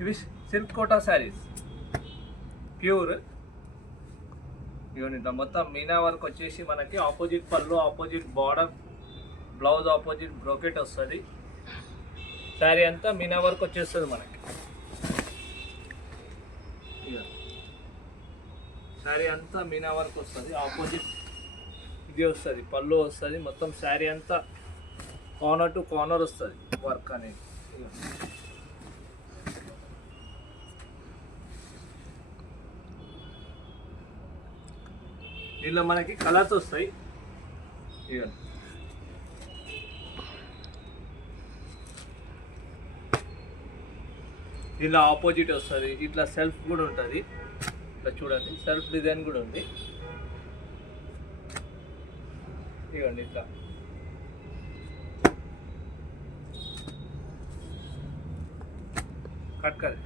ఇవి silk quota saris pure. ఇవన్నీ మొత్తం మీనా వర్క్ వచ్చేసి మనకి ఆపోజిట్ పళ్ళు, opposite border, blouse opposite brocade వస్తుంది. శారీ అంతా మీనా వర్క్ వచ్చేస్తుంది మనకి. శారీ అంతా మీనా వర్క్ వస్తుంది. ఆపోజిట్ ఇది వస్తుంది, పళ్ళు వస్తుంది. మొత్తం శారీ అంతా కార్నర్ టు కార్నర్ వస్తుంది వర్క్ అనేది. దీనిలో మనకి కలర్స్ వస్తాయి. ఇవన్నీ దీనిలో ఆపోజిట్ వస్తుంది. ఇట్లా సెల్ఫ్ కూడా ఉంటుంది. ఇట్లా చూడండి, సెల్ఫ్ డిజైన్ కూడా ఉంది. ఇవ్వండి ఇట్లా కట్ కట్